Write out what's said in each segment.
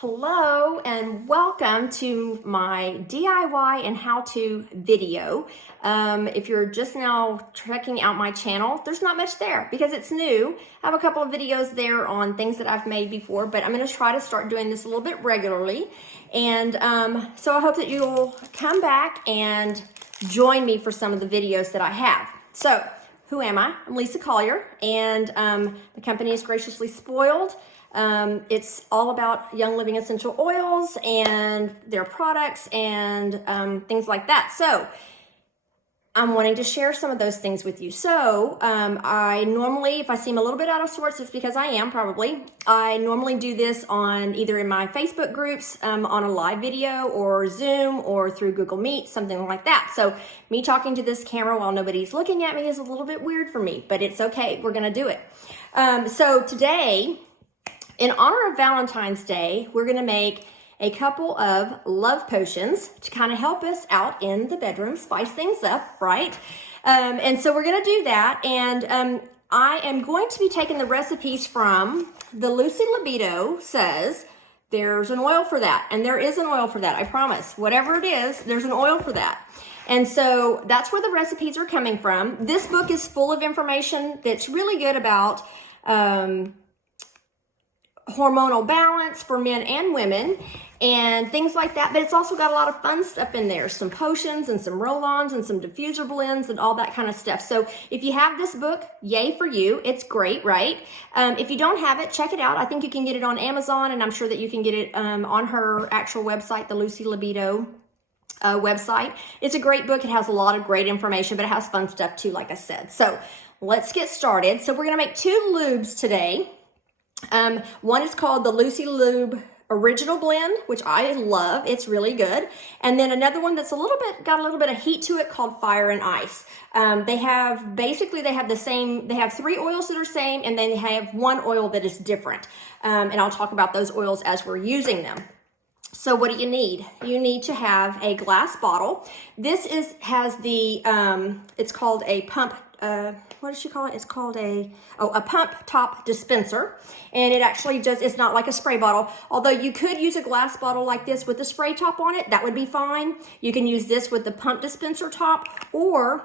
Hello and welcome to my DIY and how-to video. If you're just now checking out my channel, there's not much there because it's new. I have a couple of videos there on things that I've made before, but I'm going to try to start doing this a little bit regularly. And so I hope that you'll come back and join me for some of the videos that I have. So, who am I? I'm Lisa Collier, and the company is Graciously Spoiled. It's all about Young Living essential oils and their products and things like that. So I'm wanting to share some of those things with you. So I normally, if I seem a little bit out of sorts, it's because I am probably. I normally do this on either in my Facebook groups, on a live video or Zoom or through Google Meet, something like that. So me talking to this camera while nobody's looking at me is a little bit weird for me, but it's okay. We're going to do it. So today, in honor of Valentine's Day, we're going to make a couple of love potions to kind of help us out in the bedroom, spice things up, right? And so we're going to do that. And I am going to be taking the recipes from the Lucy Libido says there's an oil for that. And there is an oil for that, I promise. Whatever it is, there's an oil for that. And so that's where the recipes are coming from. This book is full of information that's really good about hormonal balance for men and women and things like that, but it's also got a lot of fun stuff in there, some potions and some roll-ons and some diffuser blends and all that kind of stuff. So if you have this book, yay for you. It's great, right? If you don't have it, check it out. I think you can get it on Amazon, and I'm sure that you can get it on her actual website, the Lucy Libido website. It's a great book. It has a lot of great information, but it has fun stuff too, like I said. So let's get started. So we're going to make two lubes today. One is called the Lucy Lube Original Blend, which I love. It's really good. And then another one that's got a little bit of heat to it called Fire and Ice. They have the same, they have three oils that are same, and then they have one oil that is different. And I'll talk about those oils as we're using them. So what do you need? You need to have a glass bottle. This has the, it's called a pump, what does she call it? It's called a pump top dispenser. And it actually it's not like a spray bottle. Although you could use a glass bottle like this with a spray top on it. That would be fine. You can use this with the pump dispenser top, or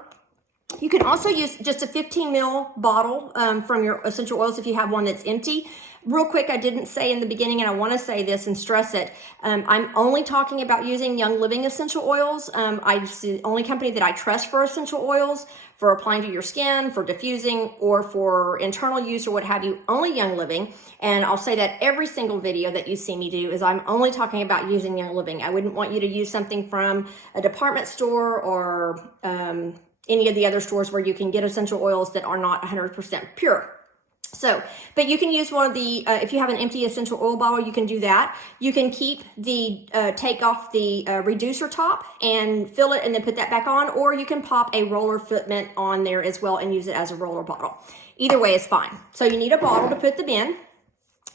you can also use just a 15 ml bottle from your essential oils if you have one that's empty. Real quick, I didn't say in the beginning, and I want to say this and stress it. I'm only talking about using Young Living essential oils. It's the only company that I trust for essential oils, for applying to your skin, for diffusing, or for internal use or what have you, only Young Living. And I'll say that every single video that you see me do is I'm only talking about using Young Living. I wouldn't want you to use something from a department store or any of the other stores where you can get essential oils that are not 100% pure. So, but you can use one of the, if you have an empty essential oil bottle, you can do that. You can keep take off the reducer top and fill it and then put that back on, or you can pop a roller fitment on there as well and use it as a roller bottle. Either way is fine. So you need a bottle to put them in.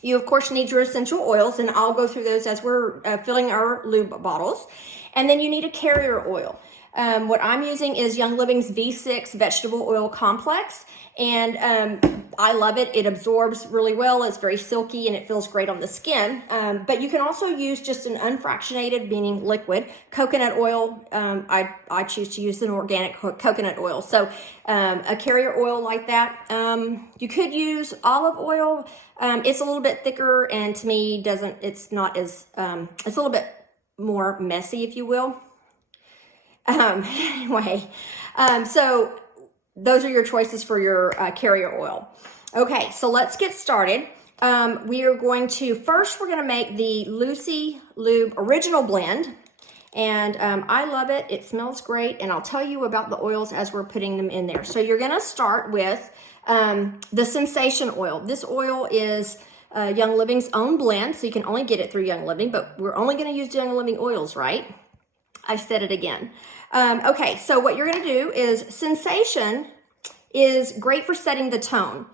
You, of course, need your essential oils, and I'll go through those as we're filling our lube bottles. And then you need a carrier oil. What I'm using is Young Living's V6 Vegetable Oil Complex, and I love it. It absorbs really well. It's very silky, and it feels great on the skin. But you can also use just an unfractionated, meaning liquid, coconut oil. I choose to use an organic coconut oil. So a carrier oil like that. You could use olive oil. It's a little bit thicker, and to me, it's not as, it's a little bit more messy, if you will. Anyway, so those are your choices for your carrier oil. Okay, so let's get started. We are going to, first we're going to make the Lucy Lube Original Blend. And I love it. It smells great. And I'll tell you about the oils as we're putting them in there. So you're going to start with the Sensation Oil. This oil is Young Living's own blend, so you can only get it through Young Living, but we're only going to use Young Living oils, right? I've said it again. Okay, so what you're going to do is Sensation is great for setting the tone.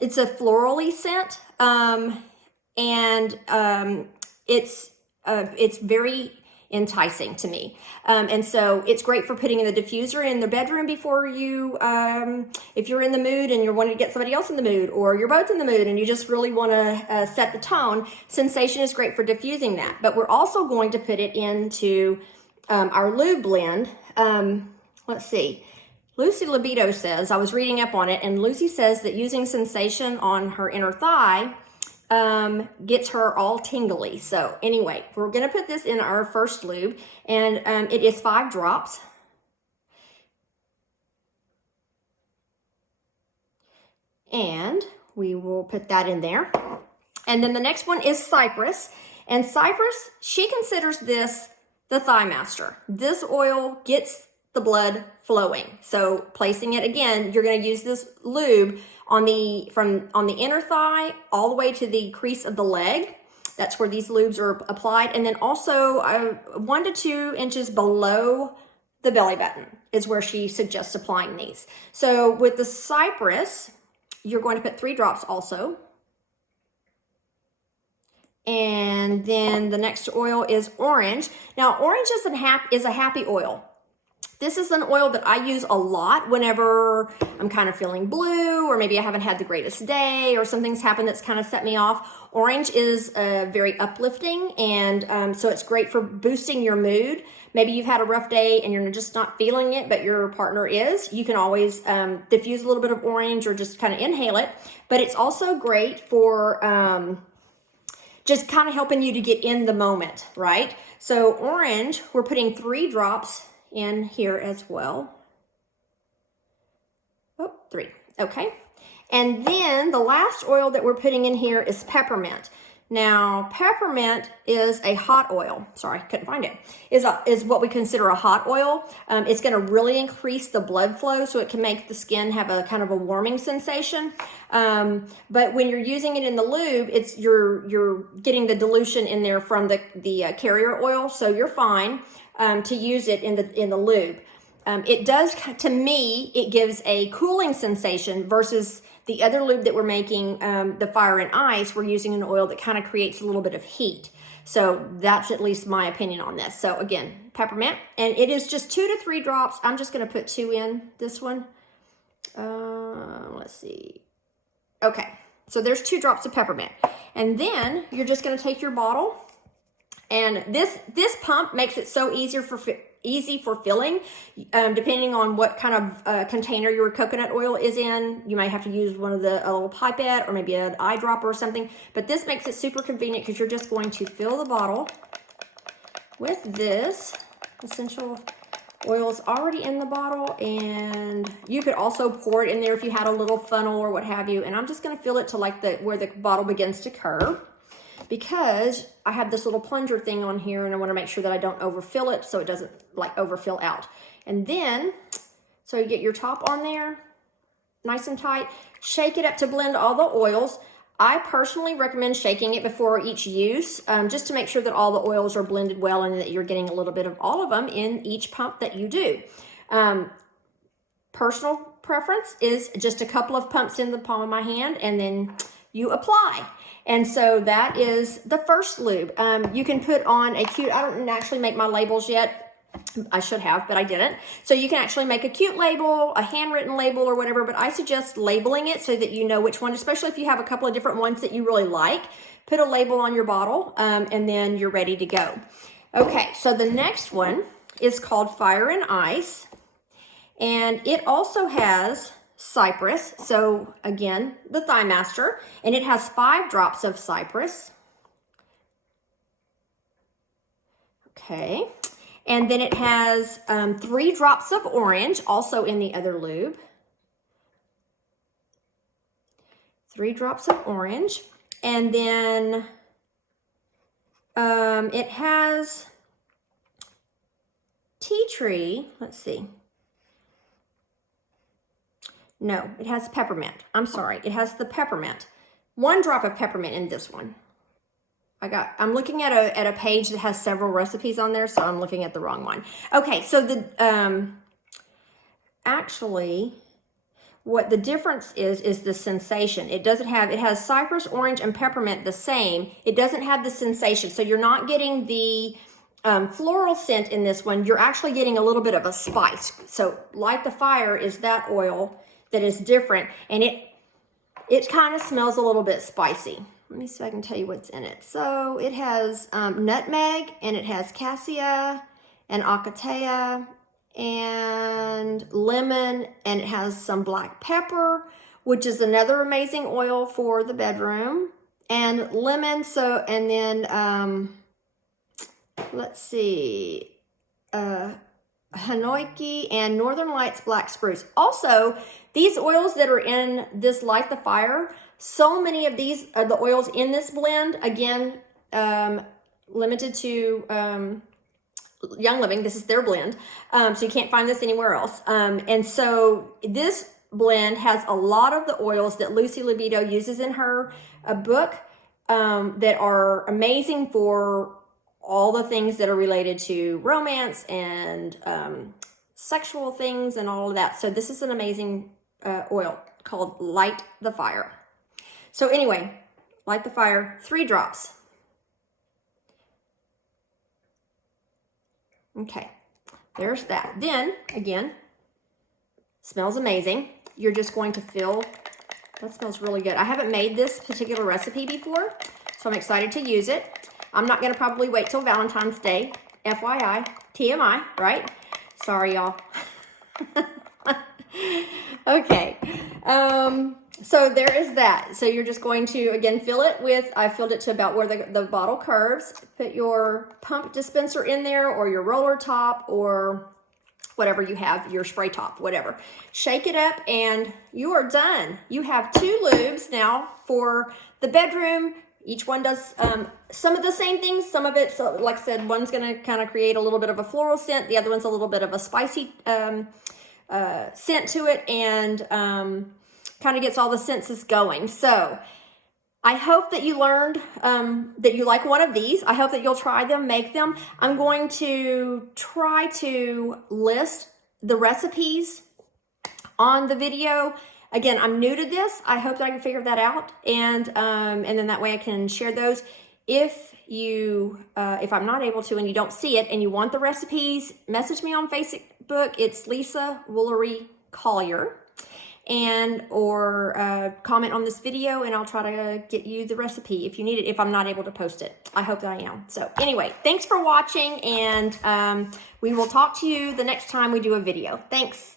It's a florally scent, and it's very enticing to me. And so it's great for putting in the diffuser in the bedroom before you, if you're in the mood and you're wanting to get somebody else in the mood, or you're both in the mood and you just really want to set the tone. Sensation is great for diffusing that. But we're also going to put it into our lube blend. Let's see. Lucy Libido says, I was reading up on it, and Lucy says that using Sensation on her inner thigh gets her all tingly. So anyway, we're going to put this in our first lube, and it is 5 drops. And we will put that in there. And then the next one is Cypress. And Cypress, she considers this the thigh master. This oil gets the blood flowing. So placing it again, you're going to use this lube on the inner thigh all the way to the crease of the leg. That's where these lubes are applied. And then also 1 to 2 inches below the belly button is where she suggests applying these. So with the Cypress, you're going to put 3 drops also. And then the next oil is Orange. Now, Orange is a happy oil. This is an oil that I use a lot whenever I'm kind of feeling blue, or maybe I haven't had the greatest day, or something's happened that's kind of set me off. Orange is very uplifting, and so it's great for boosting your mood. Maybe you've had a rough day and you're just not feeling it, but your partner is. You can always diffuse a little bit of orange or just kind of inhale it. But it's also great for just kind of helping you to get in the moment, right? So Orange, we're putting 3 drops in here as well. Oh, 3. Okay. And then the last oil that we're putting in here is Peppermint. Now, peppermint is a hot oil. Sorry, couldn't find it. Is what we consider a hot oil. It's going to really increase the blood flow, so it can make the skin have a kind of a warming sensation. But when you're using it in the lube, you're getting the dilution in there from the carrier oil, so you're fine to use it in the lube. It does, to me, it gives a cooling sensation versus the other lube that we're making, the Fire and Ice. We're using an oil that kind of creates a little bit of heat. So that's at least my opinion on this. So again, peppermint, and it is just 2 to 3 drops. I'm just going to put 2 in this one. Let's see. Okay, so there's 2 drops of peppermint, and then you're just going to take your bottle. And this pump makes it so easy for filling. Depending on what kind of container your coconut oil is in, you might have to use a little pipette or maybe an eyedropper or something. But this makes it super convenient because you're just going to fill the bottle with this essential oils already in the bottle, and you could also pour it in there if you had a little funnel or what have you. And I'm just going to fill it to where the bottle begins to curve, because I have this little plunger thing on here, and I want to make sure that I don't overfill it so it doesn't overfill out. And then, so you get your top on there, nice and tight. Shake it up to blend all the oils. I personally recommend shaking it before each use, just to make sure that all the oils are blended well and that you're getting a little bit of all of them in each pump that you do. Personal preference is just a couple of pumps in the palm of my hand, and then you apply. And so that is the first lube. You can put on a cute, I don't actually make my labels yet. I should have, but I didn't. So you can actually make a cute label, a handwritten label or whatever, but I suggest labeling it so that you know which one, especially if you have a couple of different ones that you really like. Put a label on your bottle, and then you're ready to go. Okay, so the next one is called Fire and Ice, and it also has Cypress. So again, the Thigh Master, and it has 5 drops of Cypress. Okay, and then it has 3 drops of Orange, also in the other lube. 3 drops of Orange, and then it has Tea Tree. Let's see. No, it has peppermint. I'm sorry. It has the peppermint. 1 drop of peppermint in this one. I'm looking at a page that has several recipes on there, so I'm looking at the wrong one. Okay, so actually, what the difference is the sensation. It has cypress, orange, and peppermint the same. It doesn't have the sensation, so you're not getting the floral scent in this one, you're actually getting a little bit of a spice. So Light the Fire is that oil that is different, and it kind of smells a little bit spicy. Let me see if I can tell you what's in it. So it has nutmeg, and it has cassia and acacia and lemon, and it has some black pepper, which is another amazing oil for the bedroom, and lemon. So, and then let's see, Hanoiki and Northern Lights Black Spruce. Also, these oils that are in this Light the Fire, so many of these are the oils in this blend. Again, limited to Young Living. This is their blend. So you can't find this anywhere else. And so this blend has a lot of the oils that Lucy Libido uses in her book that are amazing for all the things that are related to romance and sexual things and all of that. So this is an amazing oil called Light the Fire. So anyway, Light the Fire, 3 drops. Okay, there's that. Then, again, smells amazing. You're just going to fill, that smells really good. I haven't made this particular recipe before, so I'm excited to use it. I'm not going to probably wait till Valentine's Day. FYI, TMI, right? Sorry, y'all. Okay. So there is that. So you're just going to, again, fill it with, I filled it to about where the bottle curves. Put your pump dispenser in there, or your roller top, or whatever you have, your spray top, whatever. Shake it up, and you are done. You have 2 lubes now for the bedroom. Each one does some of the same things. Some of it, so like I said, one's going to kind of create a little bit of a floral scent. The other one's a little bit of a spicy scent to it, and kind of gets all the senses going. So I hope that you learned that you like one of these. I hope that you'll try them, make them. I'm going to try to list the recipes on the video. Again, I'm new to this. I hope that I can figure that out, and then that way I can share those. If I'm not able to and you don't see it and you want the recipes, message me on Facebook. It's Lisa Woolery Collier, or comment on this video, and I'll try to get you the recipe if you need it, if I'm not able to post it. I hope that I am. So anyway, thanks for watching, and we will talk to you the next time we do a video. Thanks.